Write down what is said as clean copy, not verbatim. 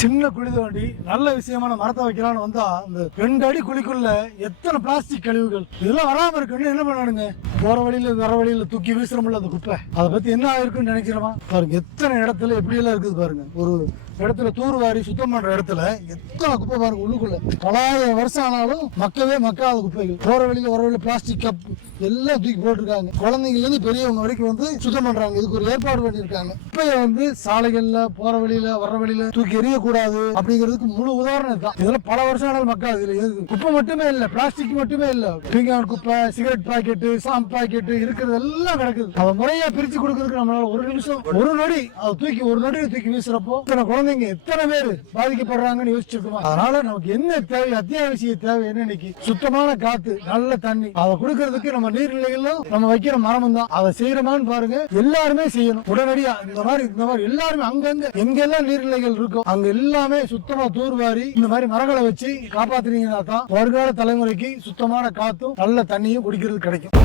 சின்ன குழி தோண்டி நல்ல விஷயமான மரத்தை வைக்கலாம்னு வந்தா இந்த 2 அடி குழிக்குள்ள எத்தனை பிளாஸ்டிக் கழிவுகள் இதெல்லாம் வராம இருக்குன்னு என்ன பண்ணானுங்க? போற வழியில வர வழியில தூக்கி வீசுறோம்ல அந்த குப்பை, அதை பத்தி என்ன ஆயிருக்குன்னு நினைக்கிறோமா? பாருங்க எத்தனை இடத்துல எப்படி எல்லாம் இருக்குது பாருங்க. ஒரு இடத்துல தூர்வாரி சுத்தம் பண்ற இடத்துல எத்தனை குப்பை பாருங்க உள்ளுக்குள்ள. பலாயிரம் வருஷம் ஆனாலும் மக்கவே மக்காத குப்பைகள். போற வழியில வர வழியில பிளாஸ்டிக் கப் எல்லாம் தூக்கி போட்டிருக்காங்க. குழந்தைங்கல இருந்து பெரியவங்க வரைக்கும் வந்து சுத்தம் பண்றாங்க. இதுக்கு ஒரு ஏற்பாடு பண்ணிருக்காங்க. குப்பையை வந்து சாலைகள்ல போற வழியில வர வழியில தூக்கி எறியக்கூடாது அப்படிங்கிறதுக்கு முழு உதாரணம் தான். இதெல்லாம் பல வருஷம் ஆனாலும் மக்காது. இதுல குப்பை மட்டுமே இல்ல, பிளாஸ்டிக் மட்டுமே இல்ல, பீங்கான் குப்பை, சிகரெட் பாக்கெட்டு, ஷாம்பு பாக்கெட்டு இருக்கிறது எல்லாம் கிடக்குது. அதை முறையா பிரிச்சு கொடுக்கறதுக்கு நம்மளால ஒரு நிமிஷம் ஒரு நொடி அதை தூக்கி ஒரு நொடி தூக்கி வீசுறப்போ குழந்தைங்க எத்தனை பேர் பாதிக்கப்படுறாங்கன்னு யோசிச்சிருக்கோம். அதனால நமக்கு என்ன தேவை, அத்தியாவசிய தேவை என்ன? இன்னைக்கு சுத்தமான காத்து, நல்ல தண்ணி, அதை கொடுக்கறதுக்கு நம்ம நீர்நிலைகளும் நம்ம வைக்கிற மரமும் தான். அதை செய்யறோமான்னு பாருங்க. எல்லாருமே செய்யணும் உடனடியா. இந்த மாதிரி எல்லாருமே அங்கங்க எங்கெல்லாம் நீர்நிலைகள் இருக்கோ அங்க எல்லாமே சுத்தமா தூர்வாரி இந்த மாதிரி மரங்களை வச்சு காப்பாத்துனீங்கன்னா தான் வருங்கால தலைமுறைக்கு சுத்தமான காத்தும் நல்ல தண்ணியும் குடிக்கிறது கிடைக்கும்.